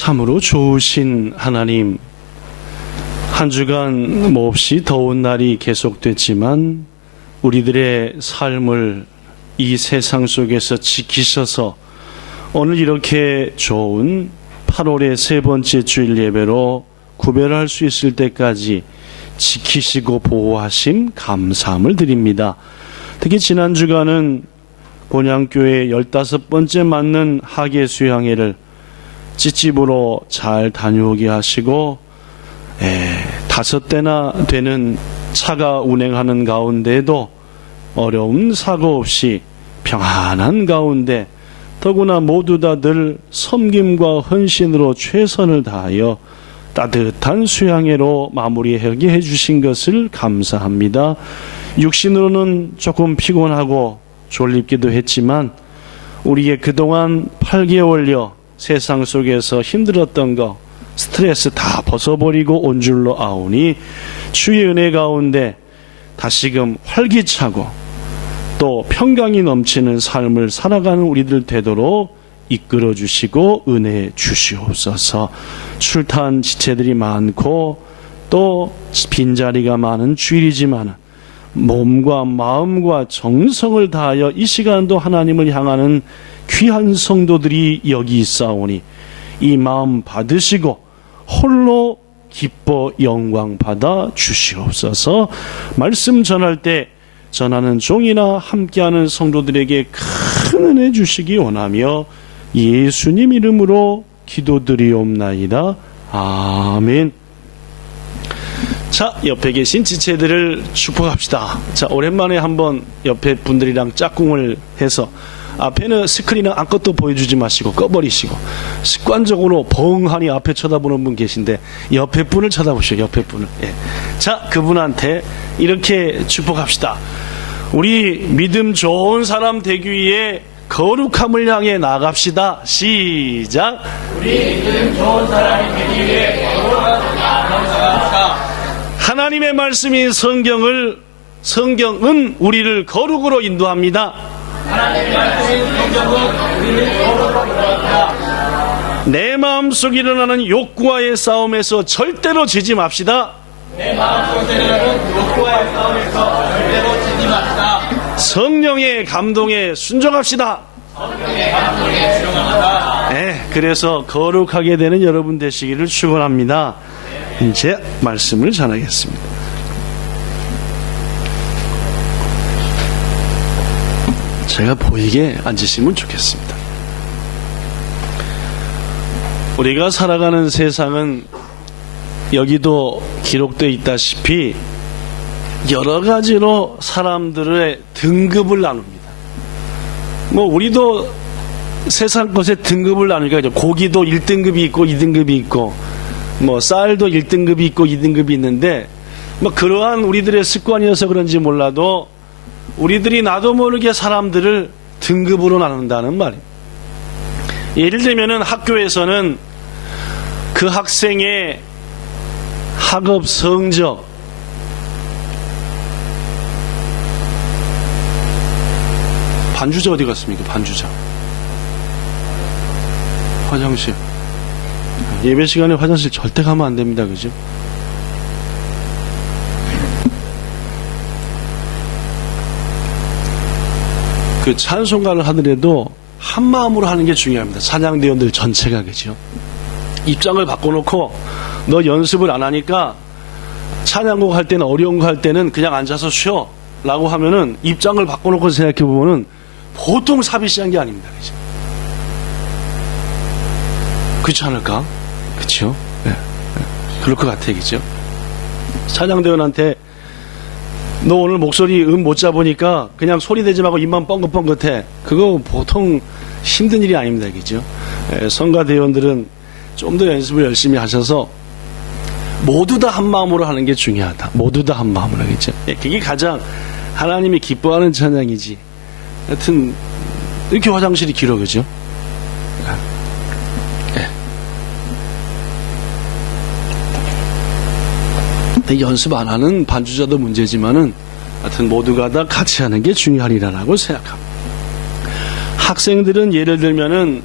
참으로 좋으신 하나님, 한 주간 몹시 더운 날이 계속됐지만 우리들의 삶을 이 세상 속에서 지키셔서 오늘 이렇게 좋은 8월의 세 번째 주일 예배로 구별할 수 있을 때까지 지키시고 보호하심 감사함을 드립니다. 특히 지난 주간은 본향교회 15번째 맞는 하계 수양회를 찌집으로 잘 다녀오게 하시고 5대나 되는 차가 운행하는 가운데에도 어려운 사고 없이 평안한 가운데 더구나 모두 다 늘 섬김과 헌신으로 최선을 다하여 따뜻한 수양회로 마무리하게 해주신 것을 감사합니다. 육신으로는 조금 피곤하고 졸립기도 했지만 우리의 그동안 8개월여 세상 속에서 힘들었던 거 스트레스 다 벗어버리고 온 줄로 아오니 주의 은혜 가운데 다시금 활기차고 또 평강이 넘치는 삶을 살아가는 우리들 되도록 이끌어 주시고 은혜 주시옵소서. 출타한 지체들이 많고 또 빈자리가 많은 주일이지만 몸과 마음과 정성을 다하여 이 시간도 하나님을 향하는 귀한 성도들이 여기 있사오니 이 마음 받으시고 홀로 기뻐 영광 받아 주시옵소서. 말씀 전할 때 전하는 종이나 함께하는 성도들에게 큰 은혜 주시기 원하며 예수님 이름으로 기도드리옵나이다. 아멘. 자, 옆에 계신 지체들을 축복합시다. 자, 오랜만에 한번 옆에 분들이랑 짝꿍을 해서 앞에는 스크린은 아무것도 보여주지 마시고 꺼버리시고 습관적으로 벙하니 앞에 쳐다보는 분 계신데 옆에 분을 쳐다보시오. 옆에 분을. 자, 그분한테 이렇게 축복합시다. 우리 믿음 좋은 사람 되기 위해 거룩함을 향해 나갑시다. 시작. 우리 믿음 좋은 사람이 되기 위해 거룩함을 향해 나갑시다. 하나님의 말씀인 성경은 우리를 거룩으로 인도합니다. 하나님의 말씀인 성경은 우리를 거룩으로 인도합니다. 내 마음속에 일어나는 욕구와의 싸움에서 절대로 지지 맙시다. 내 마음속에 일어나는 욕구와의 싸움에서 절대로 지지 맙시다. 성령의 감동에 순종합시다. 성령의 감동에 순종합시다. 그래서 거룩하게 되는 여러분 되시기를 축원합니다. 이제 말씀을 전하겠습니다. 제가 보이게 앉으시면 좋겠습니다. 우리가 살아가는 세상은 여기도 기록되어 있다시피 여러 가지로 사람들의 등급을 나눕니다. 우리도 세상 것에 등급을 나누니까 고기도 1등급이 있고 2등급이 있고 쌀도 1등급이 있고 2등급이 있는데 그러한 우리들의 습관이어서 그런지 몰라도 우리들이 나도 모르게 사람들을 등급으로 나눈다는 말이에요. 예를 들면은 학교에서는 그 학생의 학업 성적, 반주자 어디 갔습니까? 반주자. 화장실. 예배 시간에 화장실 절대 가면 안 됩니다. 그죠? 그 찬송가를 하더라도 한 마음으로 하는 게 중요합니다. 찬양대원들 전체가. 그죠? 입장을 바꿔놓고 너 연습을 안 하니까 찬양곡 할 때는 어려운 거 할 때는 그냥 앉아서 쉬어 라고 하면은 입장을 바꿔놓고 생각해보면은 보통 사비시한 게 아닙니다. 그죠? 그렇지 않을까? 그렇죠? 그럴 것 같아. 그죠? 찬양대원한테 너 오늘 목소리 못 잡으니까 그냥 소리 내지 말고 입만 뻥긋뻥긋해. 그거 보통 힘든 일이 아닙니다. 그죠? 성가대원들은 좀 더 연습을 열심히 하셔서 모두 다 한 마음으로 하는 게 중요하다. 모두 다 한 마음으로. 그죠? 그게 가장 하나님이 기뻐하는 찬양이지. 하여튼 이렇게 화장실이 길어. 그죠? 연습 안 하는 반주자도 문제지만은 하여튼 모두가 다 같이 하는 게 중요하리라고 생각합니다. 학생들은 예를 들면은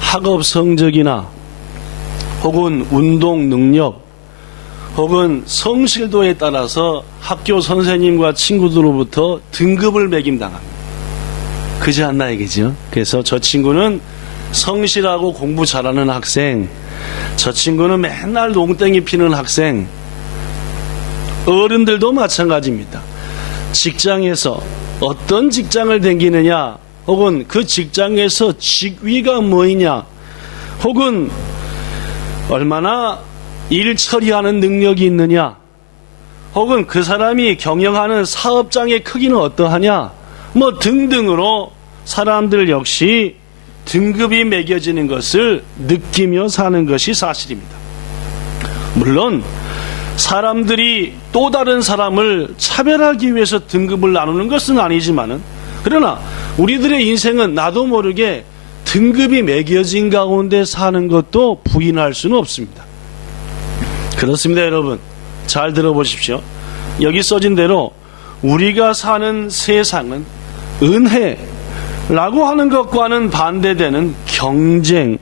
학업 성적이나 혹은 운동 능력, 혹은 성실도에 따라서 학교 선생님과 친구들로부터 등급을 매김당합니다. 그지 않나 이거죠. 그래서 저 친구는 성실하고 공부 잘하는 학생, 저 친구는 맨날 농땡이 피는 학생. 어른들도 마찬가지입니다. 직장에서 어떤 직장을 다니느냐, 혹은 그 직장에서 직위가 뭐이냐, 혹은 얼마나 일 처리하는 능력이 있느냐, 혹은 그 사람이 경영하는 사업장의 크기는 어떠하냐, 뭐 등등으로 사람들 역시 등급이 매겨지는 것을 느끼며 사는 것이 사실입니다. 물론 사람들이 또 다른 사람을 차별하기 위해서 등급을 나누는 것은 아니지만은, 그러나 우리들의 인생은 나도 모르게 등급이 매겨진 가운데 사는 것도 부인할 수는 없습니다. 그렇습니다. 여러분 잘 들어보십시오. 여기 써진 대로 우리가 사는 세상은 은혜라고 하는 것과는 반대되는 경쟁,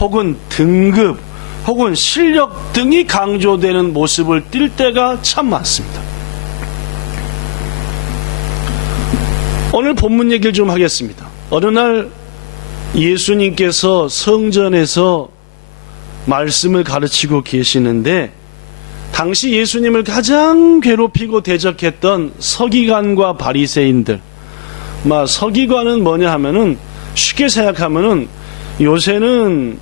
혹은 등급, 혹은 실력 등이 강조되는 모습을 띌 때가 참 많습니다. 오늘 본문 얘기를 좀 하겠습니다. 어느 날 예수님께서 성전에서 말씀을 가르치고 계시는데, 당시 예수님을 가장 괴롭히고 대적했던 서기관과 바리새인들, 서기관은 뭐냐 하면은, 쉽게 생각하면은 요새는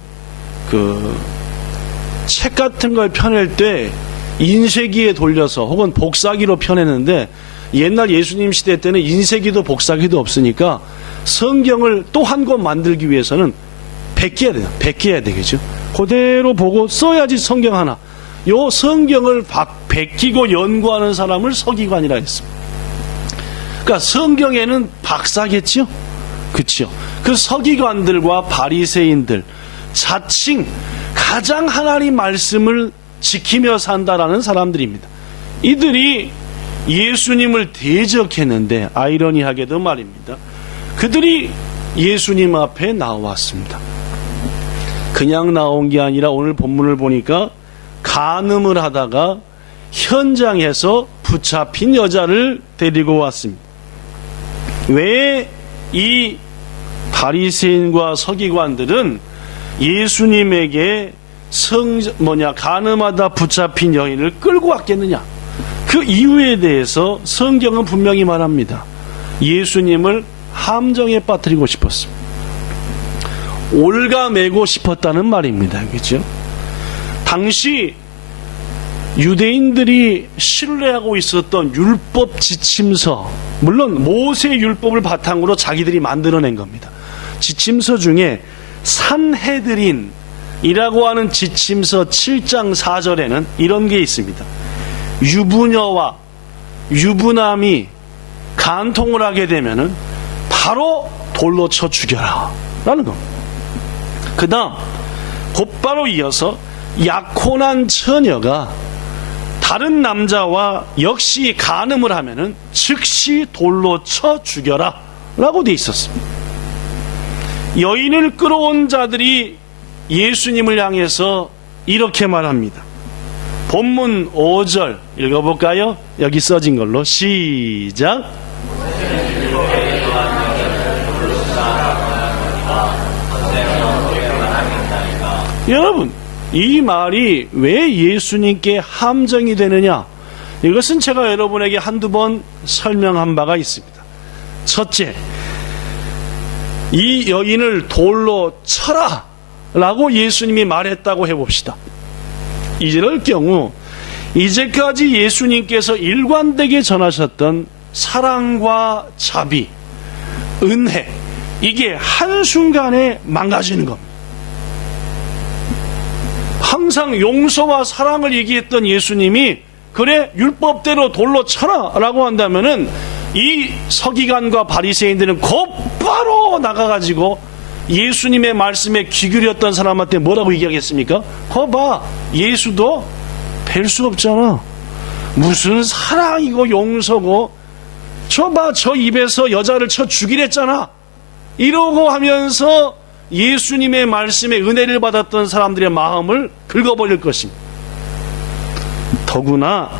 책 같은 걸 펴낼 때 인쇄기에 돌려서 혹은 복사기로 펴내는데, 옛날 예수님 시대 때는 인쇄기도 복사기도 없으니까 성경을 또 한 권 만들기 위해서는 베껴야 되겠죠. 그대로 보고 써야지 성경 하나. 요 성경을 베끼고 연구하는 사람을 서기관이라 했습니다. 그러니까 성경에는 박사겠죠? 그렇죠. 그 서기관들과 바리새인들, 자칭 가장 하나님 말씀을 지키며 산다라는 사람들입니다. 이들이 예수님을 대적했는데, 아이러니하게도 말입니다, 그들이 예수님 앞에 나왔습니다. 그냥 나온 게 아니라 오늘 본문을 보니까 간음을 하다가 현장에서 붙잡힌 여자를 데리고 왔습니다. 왜 이 바리새인과 서기관들은 예수님에게 간음하다 붙잡힌 여인을 끌고 왔겠느냐? 그 이유에 대해서 성경은 분명히 말합니다. 예수님을 함정에 빠뜨리고 싶었습니다. 올가매고 싶었다는 말입니다. 그렇죠? 당시 유대인들이 신뢰하고 있었던 율법 지침서, 물론 모세 율법을 바탕으로 자기들이 만들어낸 겁니다. 지침서 중에 산헤드린이라고 하는 지침서 7장 4절에는 이런 게 있습니다. 유부녀와 유부남이 간통을 하게 되면은 바로 돌로 쳐 죽여라 라는 겁니다. 그 다음 곧바로 이어서 약혼한 처녀가 다른 남자와 역시 간음을 하면은 즉시 돌로 쳐 죽여라 라고 돼 있었습니다. 여인을 끌어온 자들이 예수님을 향해서 이렇게 말합니다. 본문 5절 읽어볼까요? 여기 써진 걸로 시작. 여러분, 이 말이 왜 예수님께 함정이 되느냐? 이것은 제가 여러분에게 한두 번 설명한 바가 있습니다. 첫째, 이 여인을 돌로 쳐라 라고 예수님이 말했다고 해봅시다. 이럴 경우 이제까지 예수님께서 일관되게 전하셨던 사랑과 자비, 은혜, 이게 한순간에 망가지는 겁니다. 항상 용서와 사랑을 얘기했던 예수님이 그래 율법대로 돌로 쳐라 라고 한다면은 이 서기관과 바리새인들은 곧바로 나가가지고 예수님의 말씀에 귀 기울였던 사람한테 뭐라고 얘기하겠습니까? 거봐, 예수도 뵐 수 없잖아. 무슨 사랑이고 용서고, 저봐, 저 입에서 여자를 쳐 죽이랬잖아. 이러고 하면서 예수님의 말씀에 은혜를 받았던 사람들의 마음을 긁어버릴 것입니다. 더구나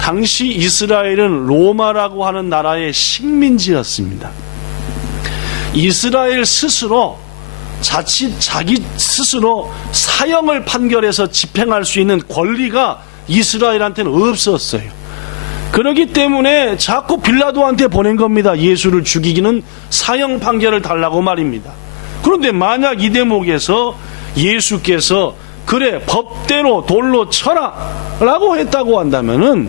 당시 이스라엘은 로마라고 하는 나라의 식민지였습니다. 이스라엘 스스로 자칫 자기 스스로 사형을 판결해서 집행할 수 있는 권리가 이스라엘한테는 없었어요. 그렇기 때문에 자꾸 빌라도한테 보낸 겁니다. 예수를 죽이기는 사형 판결을 달라고 말입니다. 그런데 만약 이 대목에서 예수께서 그래 법대로 돌로 쳐라 라고 했다고 한다면은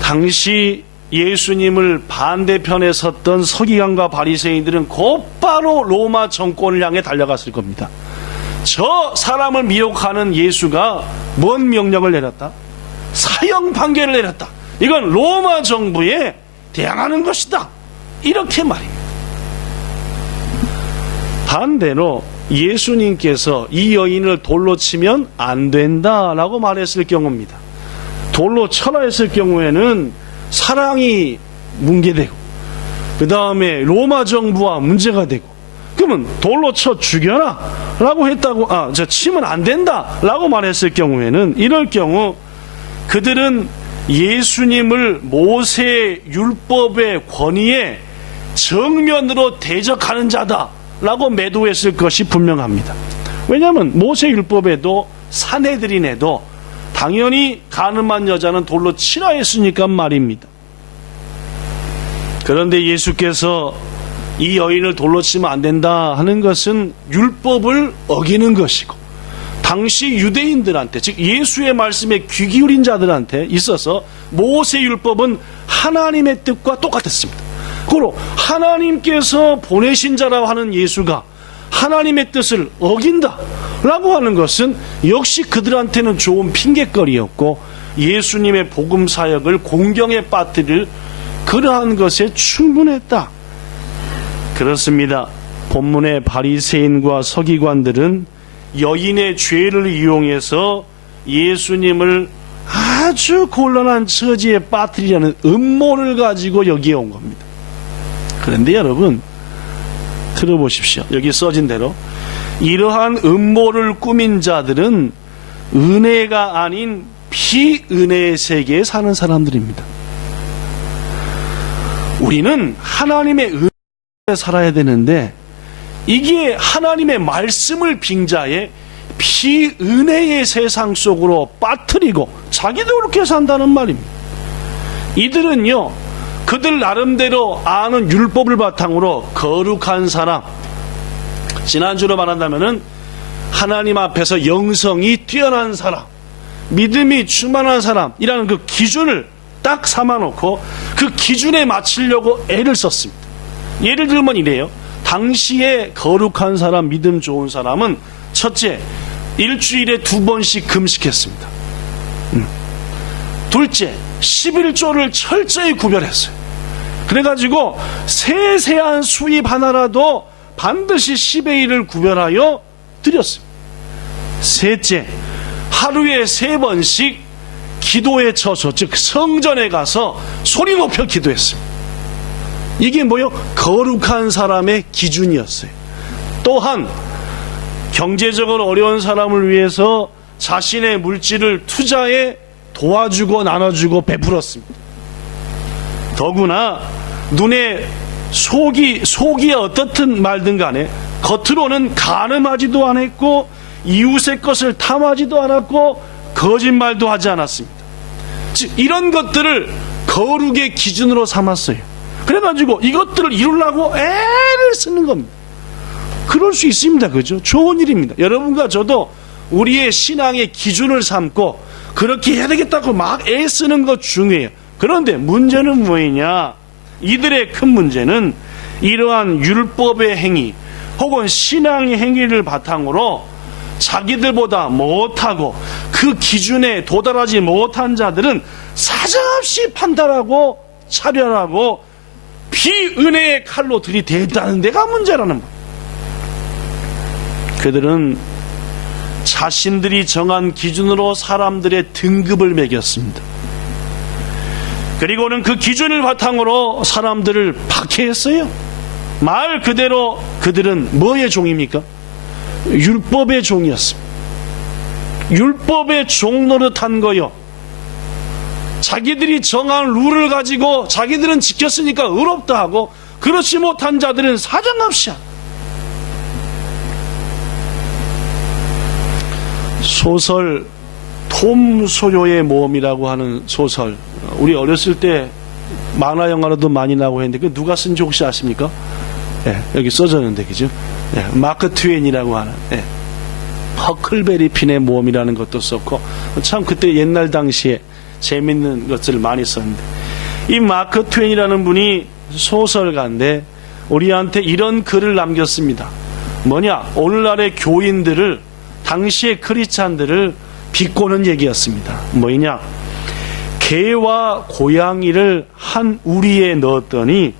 당시 예수님을 반대편에 섰던 서기관과 바리새인들은 곧바로 로마 정권을 향해 달려갔을 겁니다. 저 사람을 미혹하는 예수가 뭔 명령을 내렸다? 사형 판결을 내렸다. 이건 로마 정부에 대항하는 것이다. 이렇게 말입니다. 반대로 예수님께서 이 여인을 돌로 치면 안 된다라고 말했을 경우입니다. 돌로 쳐라 했을 경우에는 사랑이 뭉개되고 그 다음에 로마 정부와 문제가 되고, 그러면 돌로 쳐 죽여라 라고 했다고, 저 치면 안 된다 라고 말했을 경우에는, 이럴 경우 그들은 예수님을 모세 율법의 권위에 정면으로 대적하는 자다 라고 매도했을 것이 분명합니다. 왜냐하면 모세 율법에도 산헤드린에도 당연히 가늠한 여자는 돌로 치라 했으니까 말입니다. 그런데 예수께서 이 여인을 돌로 치면 안 된다 하는 것은 율법을 어기는 것이고, 당시 유대인들한테, 즉 예수의 말씀에 귀 기울인 자들한테 있어서 모세 율법은 하나님의 뜻과 똑같았습니다. 그리고 하나님께서 보내신 자라고 하는 예수가 하나님의 뜻을 어긴다 라고 하는 것은 역시 그들한테는 좋은 핑계거리였고, 예수님의 복음 사역을 공경에 빠뜨릴 그러한 것에 충분했다. 그렇습니다. 본문의 바리새인과 서기관들은 여인의 죄를 이용해서 예수님을 아주 곤란한 처지에 빠뜨리려는 음모를 가지고 여기에 온 겁니다. 그런데 여러분, 들어보십시오. 여기 써진 대로 이러한 음모를 꾸민 자들은 은혜가 아닌 비은혜의 세계에 사는 사람들입니다. 우리는 하나님의 은혜에 살아야 되는데, 이게 하나님의 말씀을 빙자해 비은혜의 세상 속으로 빠뜨리고 자기도 그렇게 산다는 말입니다. 이들은요, 그들 나름대로 아는 율법을 바탕으로 거룩한 사람, 지난주로 말한다면은 하나님 앞에서 영성이 뛰어난 사람, 믿음이 충만한 사람이라는 그 기준을 딱 삼아놓고 그 기준에 맞추려고 애를 썼습니다. 예를 들면 이래요. 당시에 거룩한 사람, 믿음 좋은 사람은 첫째, 일주일에 2번씩 금식했습니다. 둘째, 11조를 철저히 구별했어요. 그래가지고 세세한 수입 하나라도 반드시 10의 1을 구별하여 드렸습니다. 셋째, 하루에 3번씩 기도의 처소, 즉 성전에 가서 소리 높여 기도했습니다. 이게 뭐요? 거룩한 사람의 기준이었어요. 또한 경제적으로 어려운 사람을 위해서 자신의 물질을 투자에 도와주고 나눠주고 베풀었습니다. 더구나 눈에 속이 어떻든 말든 간에 겉으로는 간음하지도 않았고 이웃의 것을 탐하지도 않았고 거짓말도 하지 않았습니다. 즉 이런 것들을 거룩의 기준으로 삼았어요. 그래가지고 이것들을 이루려고 애를 쓰는 겁니다. 그럴 수 있습니다. 그죠? 좋은 일입니다. 여러분과 저도 우리의 신앙의 기준을 삼고 그렇게 해야 되겠다고 막 애쓰는 것 중요해요. 그런데 문제는 뭐냐? 이들의 큰 문제는 이러한 율법의 행위 혹은 신앙의 행위를 바탕으로 자기들보다 못하고 그 기준에 도달하지 못한 자들은 사정없이 판단하고 차별하고 비은혜의 칼로 들이댔다는 데가 문제라는 거예요. 그들은 자신들이 정한 기준으로 사람들의 등급을 매겼습니다. 그리고는 그 기준을 바탕으로 사람들을 박해했어요. 말 그대로 그들은 뭐의 종입니까? 율법의 종이었습니다. 율법의 종노릇한 거요. 자기들이 정한 룰을 가지고 자기들은 지켰으니까 의롭다 하고 그렇지 못한 자들은 사정없이 하고. 소설 톰 소요의 모험이라고 하는 소설, 우리 어렸을 때 만화 영화로도 많이 나오고 했는데 그 누가 쓴지 혹시 아십니까? 네, 여기 써졌는데 그죠? 네, 마크 트웨인이라고 하는 허클베리 핀의 모험이라는 것도 썼고 참 그때 옛날 당시에 재밌는 것들을 많이 썼는데 이 마크 트웨인이라는 분이 소설가인데 우리한테 이런 글을 남겼습니다. 뭐냐? 오늘날의 교인들을 당시의 크리스찬들을 비꼬는 얘기였습니다. 뭐냐? 개와 고양이를 한 우리에 넣었더니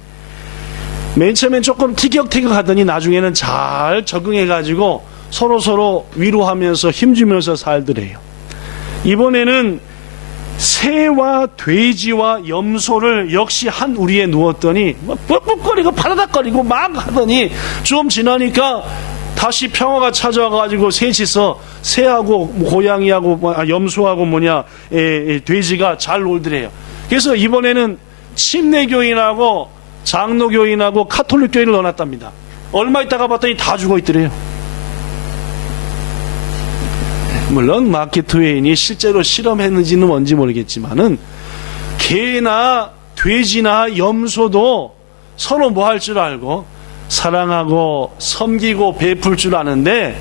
맨 처음엔 조금 티격태격하더니 나중에는 잘 적응해가지고 서로 위로하면서 힘주면서 살더래요. 이번에는 새와 돼지와 염소를 역시 한 우리에 누웠더니 뻑뻑거리고 바라닥거리고 막 하더니 좀 지나니까 다시 평화가 찾아와가지고 셋이서 새하고 고양이하고 염소하고 돼지가 잘 놀더래요. 그래서 이번에는 침례교인하고 장로교인하고 카톨릭교인을 넣어놨답니다. 얼마 있다가 봤더니 다 죽어 있더래요. 물론 마크 트웨인이 실제로 실험했는지는 뭔지 모르겠지만은 개나 돼지나 염소도 서로 뭐 할 줄 알고 사랑하고 섬기고 베풀 줄 아는데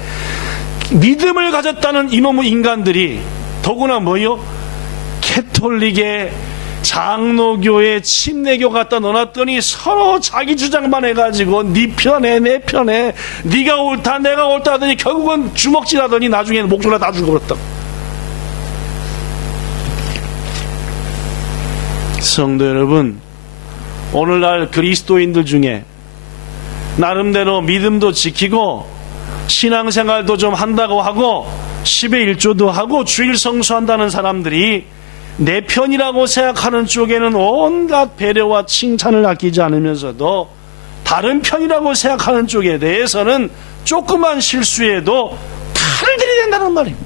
믿음을 가졌다는 이놈의 인간들이 더구나 뭐요? 캐톨릭의 장로교의 침례교 갖다 넣어놨더니 서로 자기 주장만 해가지고 네 편에 내 편에 네가 옳다 내가 옳다 하더니 결국은 주먹질하더니 나중에는 목소리가 다 죽어버렸다. 성도 여러분, 오늘날 그리스도인들 중에 나름대로 믿음도 지키고 신앙생활도 좀 한다고 하고 10의 1조도 하고 주일 성수한다는 사람들이 내 편이라고 생각하는 쪽에는 온갖 배려와 칭찬을 아끼지 않으면서도 다른 편이라고 생각하는 쪽에 대해서는 조그만 실수에도 칼을 들이댄다는 말입니다.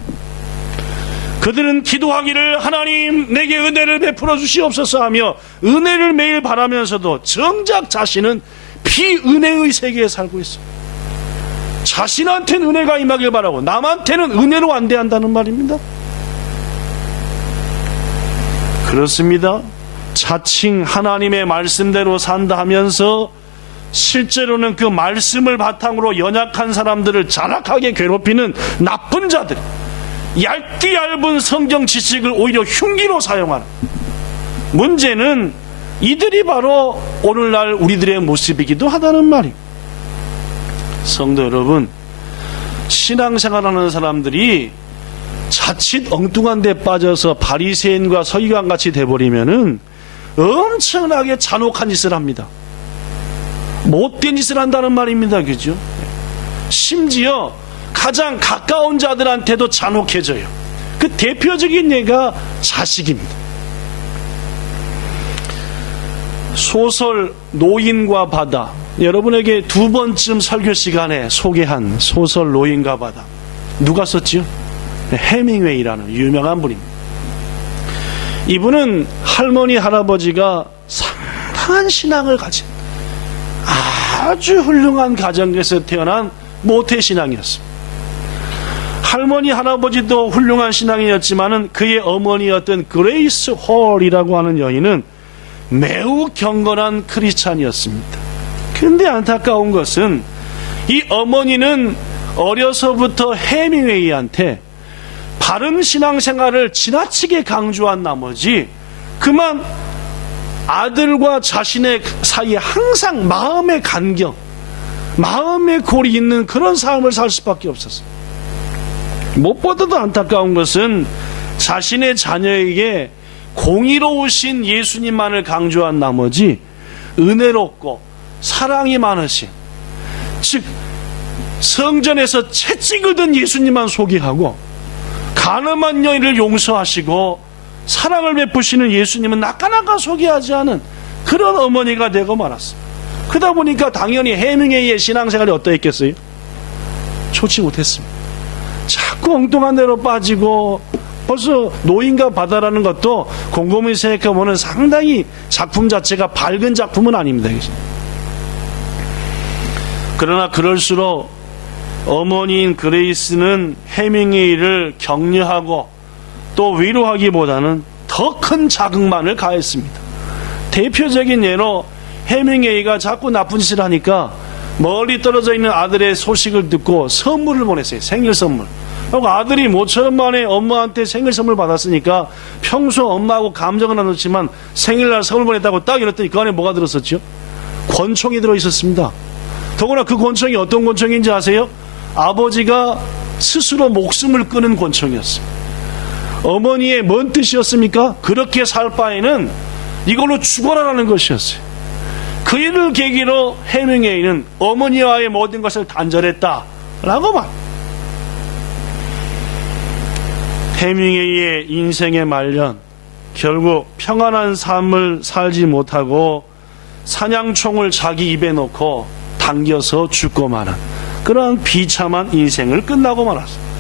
그들은 기도하기를 하나님 내게 은혜를 베풀어 주시옵소서 하며 은혜를 매일 바라면서도 정작 자신은 비은혜의 세계에 살고 있습니다. 자신한테는 은혜가 임하길 바라고 남한테는 은혜로 안 대한다는 말입니다. 그렇습니다. 자칭 하나님의 말씀대로 산다 하면서 실제로는 그 말씀을 바탕으로 연약한 사람들을 잔악하게 괴롭히는 나쁜 자들, 얇디 얇은 성경 지식을 오히려 흉기로 사용하는, 문제는 이들이 바로 오늘날 우리들의 모습이기도 하다는 말입니다. 성도 여러분, 신앙생활하는 사람들이 자칫 엉뚱한 데 빠져서 바리새인과 서기관같이 돼버리면은 엄청나게 잔혹한 짓을 합니다. 못된 짓을 한다는 말입니다. 그죠? 심지어 가장 가까운 자들한테도 잔혹해져요. 그 대표적인 예가 자식입니다. 소설 노인과 바다, 여러분에게 두 번쯤 설교 시간에 소개한 소설 노인과 바다, 누가 썼지요? 해밍웨이라는 유명한 분입니다. 이분은 할머니 할아버지가 상당한 신앙을 가진 아주 훌륭한 가정에서 태어난 모태신앙이었습니다. 할머니 할아버지도 훌륭한 신앙이었지만은 그의 어머니였던 그레이스 홀이라고 하는 여인은 매우 경건한 크리스찬이었습니다. 근데 안타까운 것은 이 어머니는 어려서부터 해밍웨이한테 바른 신앙생활을 지나치게 강조한 나머지 그만 아들과 자신의 사이에 항상 마음의 간격, 마음의 골이 있는 그런 삶을 살 수밖에 없었어요. 무엇보다도 안타까운 것은 자신의 자녀에게 공의로우신 예수님만을 강조한 나머지 은혜롭고 사랑이 많으신, 즉 성전에서 채찍을 예수님만 소개하고 가늠한 여인을 용서하시고 사랑을 베푸시는 예수님은 나까나까 소개하지 않은 그런 어머니가 되고 말았습니다. 그러다 보니까 당연히 해밍웨이의 신앙생활이 어떠했겠어요? 좋지 못했습니다. 자꾸 자꾸 엉뚱한 데로 빠지고, 벌써 노인과 바다라는 것도 곰곰이 생각해보면 상당히 작품 자체가 밝은 작품은 아닙니다. 그러나 그럴수록 어머니인 그레이스는 해밍웨이를 격려하고 또 위로하기보다는 더 큰 자극만을 가했습니다. 대표적인 예로 해밍웨이가 자꾸 나쁜 짓을 하니까 멀리 떨어져 있는 아들의 소식을 듣고 선물을 보냈어요. 생일 선물. 그리고 아들이 모처럼 만에 엄마한테 생일 선물 받았으니까 평소 엄마하고 감정은 안 좋지만 생일날 선물 보냈다고 딱 이랬더니 그 안에 뭐가 들었었죠? 권총이 들어있었습니다. 더구나 그 권총이 어떤 권총인지 아세요? 아버지가 스스로 목숨을 끊은 권총이었습니다. 어머니의 뭔 뜻이었습니까? 그렇게 살 바에는 이걸로 죽어라라는 것이었어요. 그 일을 계기로 해밍웨이는 어머니와의 모든 것을 단절했다라고 말. 해밍웨이의 인생의 말년, 결국 평안한 삶을 살지 못하고 사냥총을 자기 입에 넣고 당겨서 죽고 마는 그러한 비참한 인생을 끝나고 말았습니다.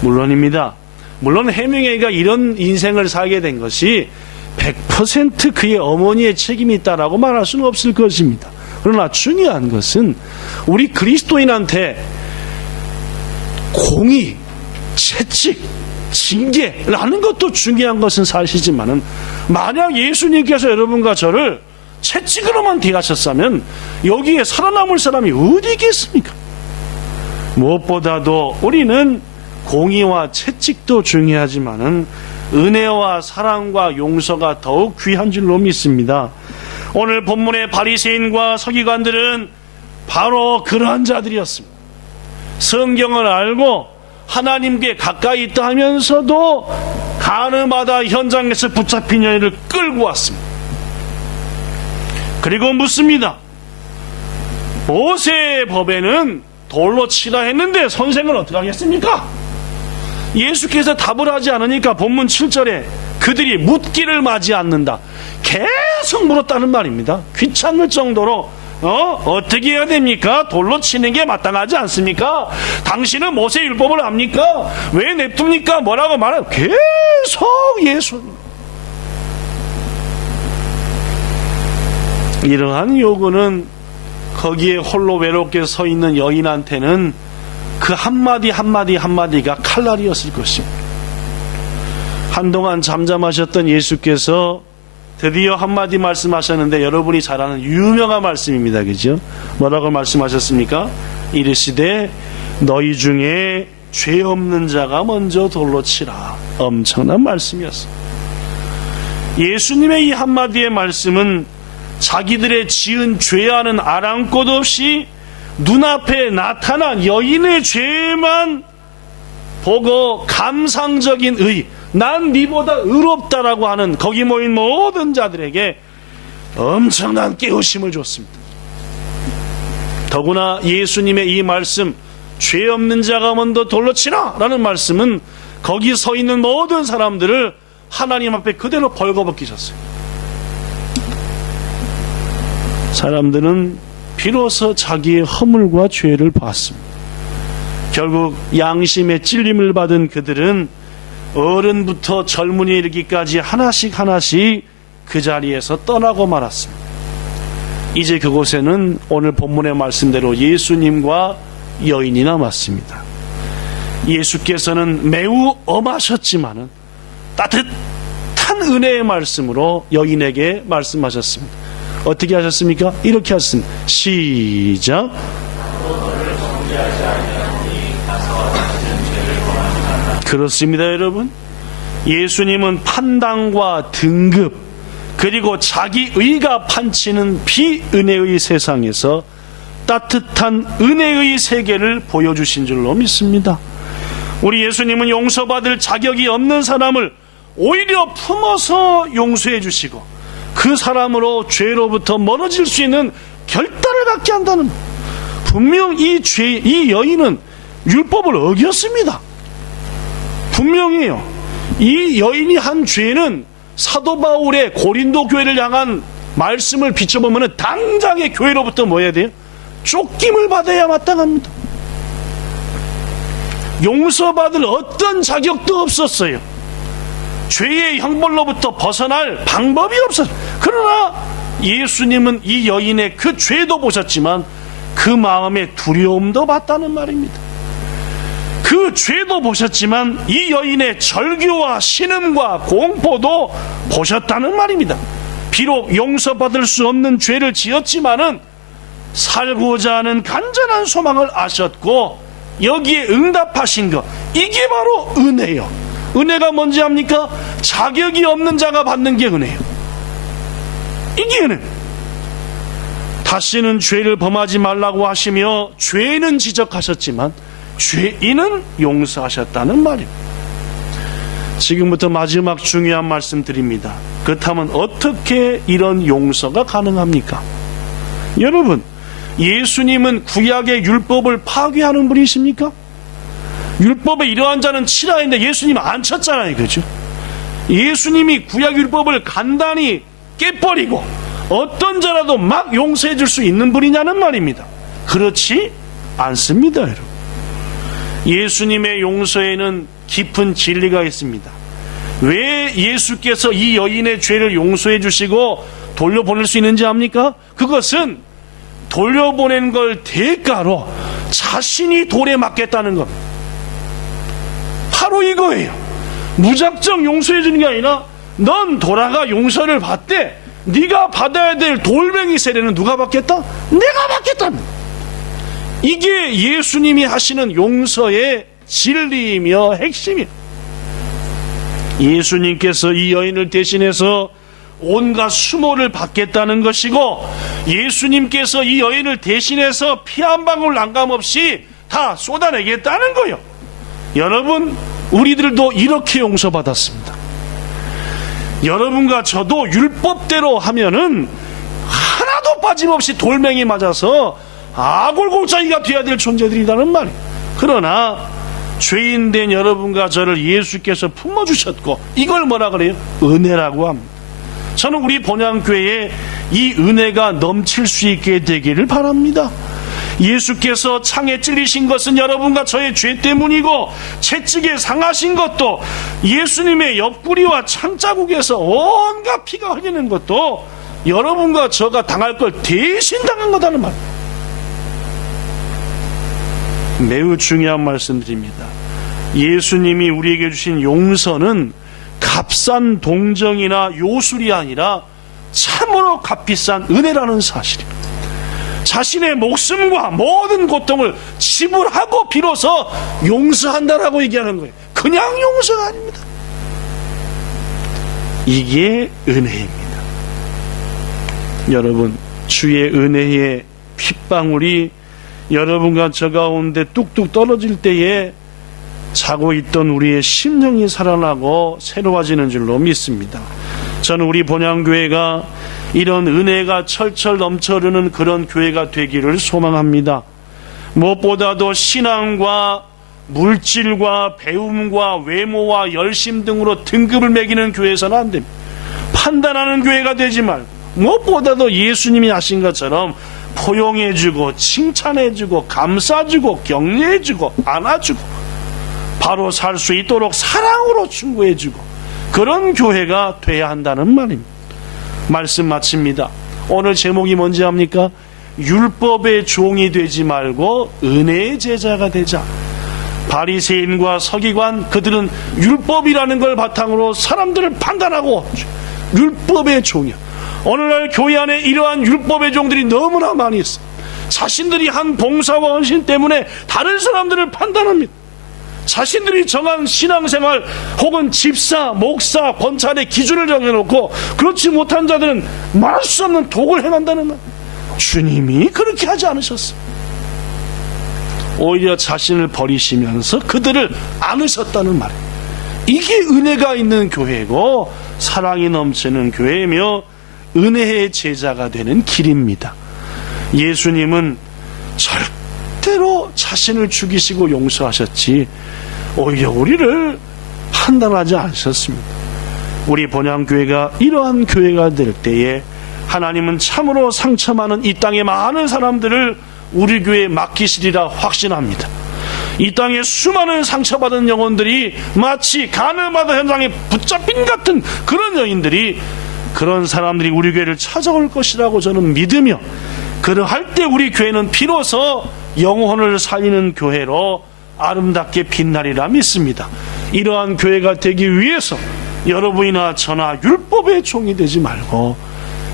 물론입니다. 물론 해밍웨이가 이런 인생을 살게 된 것이 100% 그의 어머니의 책임이 있다라고 말할 수는 없을 것입니다. 그러나 중요한 것은 우리 그리스도인한테 공의, 채찍, 징계라는 것도 중요한 것은 사실이지만은 만약 예수님께서 여러분과 저를 채찍으로만 대하셨다면 여기에 살아남을 사람이 어디 있겠습니까? 무엇보다도 우리는 공의와 채찍도 중요하지만은 은혜와 사랑과 용서가 더욱 귀한 줄로 믿습니다. 오늘 본문의 바리새인과 서기관들은 바로 그러한 자들이었습니다. 성경을 알고 하나님께 가까이 있다 하면서도 가늠하다 현장에서 붙잡힌 여인을 끌고 왔습니다. 그리고 묻습니다. 모세의 법에는 돌로 치라 했는데 선생은 어떻게 하겠습니까? 예수께서 답을 하지 않으니까 본문 7절에 그들이 묻기를 마지 않는다. 계속 물었다는 말입니다. 귀찮을 정도로 어떻게 해야 됩니까? 돌로 치는 게 마땅하지 않습니까? 당신은 모세 율법을 압니까? 왜 냅둡니까? 뭐라고 말해요? 계속 예수. 이러한 요구는 거기에 홀로 외롭게 서 있는 여인한테는 그 한마디 한마디가 칼날이었을 것입니다. 한동안 잠잠하셨던 예수께서 드디어 한마디 말씀하셨는데 여러분이 잘 아는 유명한 말씀입니다. 그죠? 뭐라고 말씀하셨습니까? 이르시되 너희 중에 죄 없는 자가 먼저 돌로 치라. 엄청난 말씀이었습니다. 예수님의 이 한마디의 말씀은 자기들의 지은 죄와는 아랑곳 없이 눈앞에 나타난 여인의 죄만 보고 감상적인 의, 난 니보다 의롭다라고 하는 거기 모인 모든 자들에게 엄청난 깨우침을 줬습니다. 더구나 예수님의 이 말씀, 죄 없는 자가 먼저 돌로 치라 라는 말씀은 거기 서 있는 모든 사람들을 하나님 앞에 그대로 벌거벗기셨어요. 사람들은 비로소 자기의 허물과 죄를 봤습니다. 결국 양심의 찔림을 받은 그들은 어른부터 젊은이에 이르기까지 하나씩 그 자리에서 떠나고 말았습니다. 이제 그곳에는 오늘 본문의 말씀대로 예수님과 여인이 남았습니다. 예수께서는 매우 엄하셨지만은 따뜻한 은혜의 말씀으로 여인에게 말씀하셨습니다. 어떻게 하셨습니까? 이렇게 하셨습니다. 시작. 그렇습니다, 여러분. 예수님은 판단과 등급 그리고 자기 의가 판치는 비은혜의 세상에서 따뜻한 은혜의 세계를 보여주신 줄로 믿습니다. 우리 예수님은 용서받을 자격이 없는 사람을 오히려 품어서 용서해 주시고 그 사람으로 죄로부터 멀어질 수 있는 결단을 갖게 한다는, 분명 이 여인은 율법을 어겼습니다. 분명해요. 이 여인이 한 죄는 사도 바울의 고린도 교회를 향한 말씀을 비춰보면 당장의 교회로부터 뭐 해야 돼요? 쫓김을 받아야 마땅합니다. 용서받을 어떤 자격도 없었어요. 죄의 형벌로부터 벗어날 방법이 없었어요. 그러나 예수님은 이 여인의 그 죄도 보셨지만 그 마음의 두려움도 봤다는 말입니다. 그 죄도 보셨지만 이 여인의 절규와 신음과 공포도 보셨다는 말입니다. 비록 용서받을 수 없는 죄를 지었지만은 살고자 하는 간절한 소망을 아셨고 여기에 응답하신 것, 이게 바로 은혜요. 은혜가 뭔지 압니까? 자격이 없는 자가 받는 게 은혜요. 이게 은혜. 다시는 죄를 범하지 말라고 하시며 죄는 지적하셨지만 죄인은 용서하셨다는 말입니다. 지금부터 마지막 중요한 말씀 드립니다. 그렇다면 어떻게 이런 용서가 가능합니까? 여러분, 예수님은 구약의 율법을 파괴하는 분이십니까? 율법에 이러한 자는 치라 했는데 예수님은 안 쳤잖아요. 그죠? 예수님이 구약 율법을 간단히 깨버리고 어떤 자라도 막 용서해 줄 수 있는 분이냐는 말입니다. 그렇지 않습니다, 여러분. 예수님의 용서에는 깊은 진리가 있습니다. 왜 예수께서 이 여인의 죄를 용서해 주시고 돌려보낼 수 있는지 압니까? 그것은 돌려보낸 걸 대가로 자신이 돌에 맞겠다는 겁니다. 바로 이거예요. 무작정 용서해 주는 게 아니라 넌 돌아가 용서를 받되 네가 받아야 될 돌멩이 세례는 누가 받겠다? 내가 받겠다. 이게 예수님이 하시는 용서의 진리이며 핵심이에요. 예수님께서 이 여인을 대신해서 온갖 수모를 받겠다는 것이고 예수님께서 이 여인을 대신해서 피 한 방울 난감없이 다 쏟아내겠다는 거예요. 여러분, 우리들도 이렇게 용서받았습니다. 여러분과 저도 율법대로 하면은 하나도 빠짐없이 돌멩이 맞아서 아골골짜기가 돼야 될 존재들이라는 말이에요. 그러나 죄인된 여러분과 저를 예수께서 품어주셨고 이걸 뭐라 그래요? 은혜라고 합니다. 저는 우리 본향교회에 이 은혜가 넘칠 수 있게 되기를 바랍니다. 예수께서 창에 찔리신 것은 여러분과 저의 죄 때문이고 채찍에 상하신 것도 예수님의 옆구리와 창자국에서 온갖 피가 흘리는 것도 여러분과 저가 당할 걸 대신 당한 거다는 말. 매우 중요한 말씀드립니다. 예수님이 우리에게 주신 용서는 값싼 동정이나 요술이 아니라 참으로 값비싼 은혜라는 사실입니다. 자신의 목숨과 모든 고통을 지불하고 비로소 용서한다라고 얘기하는 거예요. 그냥 용서가 아닙니다. 이게 은혜입니다. 여러분, 주의 은혜의 핏방울이 여러분과 저 가운데 뚝뚝 떨어질 때에 자고 있던 우리의 심령이 살아나고 새로워지는 줄로 믿습니다. 저는 우리 본향교회가 이런 은혜가 철철 넘쳐흐르는 그런 교회가 되기를 소망합니다. 무엇보다도 신앙과 물질과 배움과 외모와 열심 등으로 등급을 매기는 교회에서는 안 됩니다. 판단하는 교회가 되지 말고 무엇보다도 예수님이 하신 것처럼 포용해주고 칭찬해주고 감싸주고 격려해주고 안아주고 바로 살 수 있도록 사랑으로 충고해주고 그런 교회가 돼야 한다는 말입니다. 말씀 마칩니다. 오늘 제목이 뭔지 압니까? 율법의 종이 되지 말고 은혜의 제자가 되자. 바리새인과 서기관, 그들은 율법이라는 걸 바탕으로 사람들을 판단하고 율법의 종이야. 오늘날 교회 안에 이러한 율법의 종들이 너무나 많이 있어. 자신들이 한 봉사와 헌신 때문에 다른 사람들을 판단합니다. 자신들이 정한 신앙생활 혹은 집사, 목사, 권찰의 기준을 정해놓고 그렇지 못한 자들은 말할 수 없는 독을 행한다는 말. 주님이 그렇게 하지 않으셨어요. 오히려 자신을 버리시면서 그들을 안으셨다는 말이에요. 이게 은혜가 있는 교회고 사랑이 넘치는 교회이며 은혜의 제자가 되는 길입니다. 예수님은 절대로 자신을 죽이시고 용서하셨지 오히려 우리를 판단하지 않으셨습니다. 우리 본향교회가 이러한 교회가 될 때에 하나님은 참으로 상처 많은 이 땅의 많은 사람들을 우리 교회에 맡기시리라 확신합니다. 이 땅에 수많은 상처받은 영혼들이 마치 가늠하던 현장에 붙잡힌 같은 그런 여인들이, 그런 사람들이 우리 교회를 찾아올 것이라고 저는 믿으며, 그러할 때 우리 교회는 비로소 영혼을 살리는 교회로 아름답게 빛나리라 믿습니다. 이러한 교회가 되기 위해서 여러분이나 저나 율법의 종이 되지 말고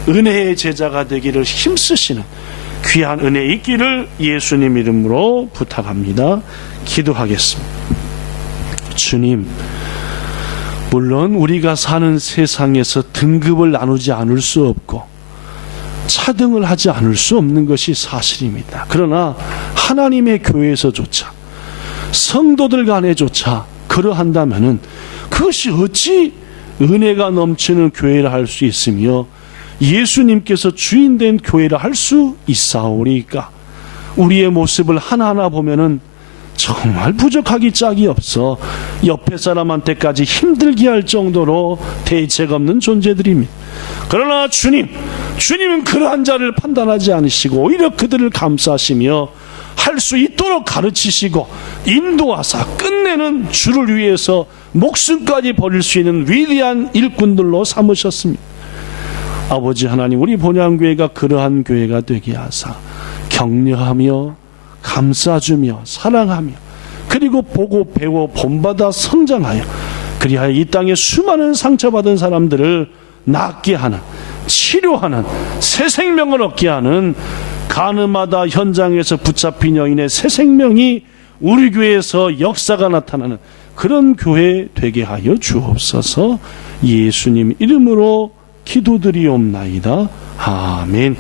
은혜의 제자가 되기를 힘쓰시는 귀한 은혜 있기를 예수님 이름으로 부탁합니다. 기도하겠습니다. 주님, 물론 우리가 사는 세상에서 등급을 나누지 않을 수 없고 차등을 하지 않을 수 없는 것이 사실입니다. 그러나 하나님의 교회에서조차, 성도들 간에조차 그러한다면은 그것이 어찌 은혜가 넘치는 교회를 할 수 있으며 예수님께서 주인된 교회를 할 수 있사오리까? 우리의 모습을 하나하나 보면은 정말 부족하기 짝이 없어 옆에 사람한테까지 힘들게 할 정도로 대책 없는 존재들입니다. 그러나 주님은 그러한 자를 판단하지 않으시고 오히려 그들을 감싸시며 할 수 있도록 가르치시고 인도하사 끝내는 주를 위해서 목숨까지 버릴 수 있는 위대한 일꾼들로 삼으셨습니다. 아버지 하나님, 우리 본향교회가 그러한 교회가 되게 하사 격려하며 감싸주며 사랑하며 그리고 보고 배워 본받아 성장하여 그리하여 이 땅에 수많은 상처받은 사람들을 낫게 하는, 치료하는, 새 생명을 얻게 하는, 가늠하다 현장에서 붙잡힌 여인의 새 생명이 우리 교회에서 역사가 나타나는 그런 교회 되게 하여 주옵소서. 예수님 이름으로 기도드리옵나이다. 아멘.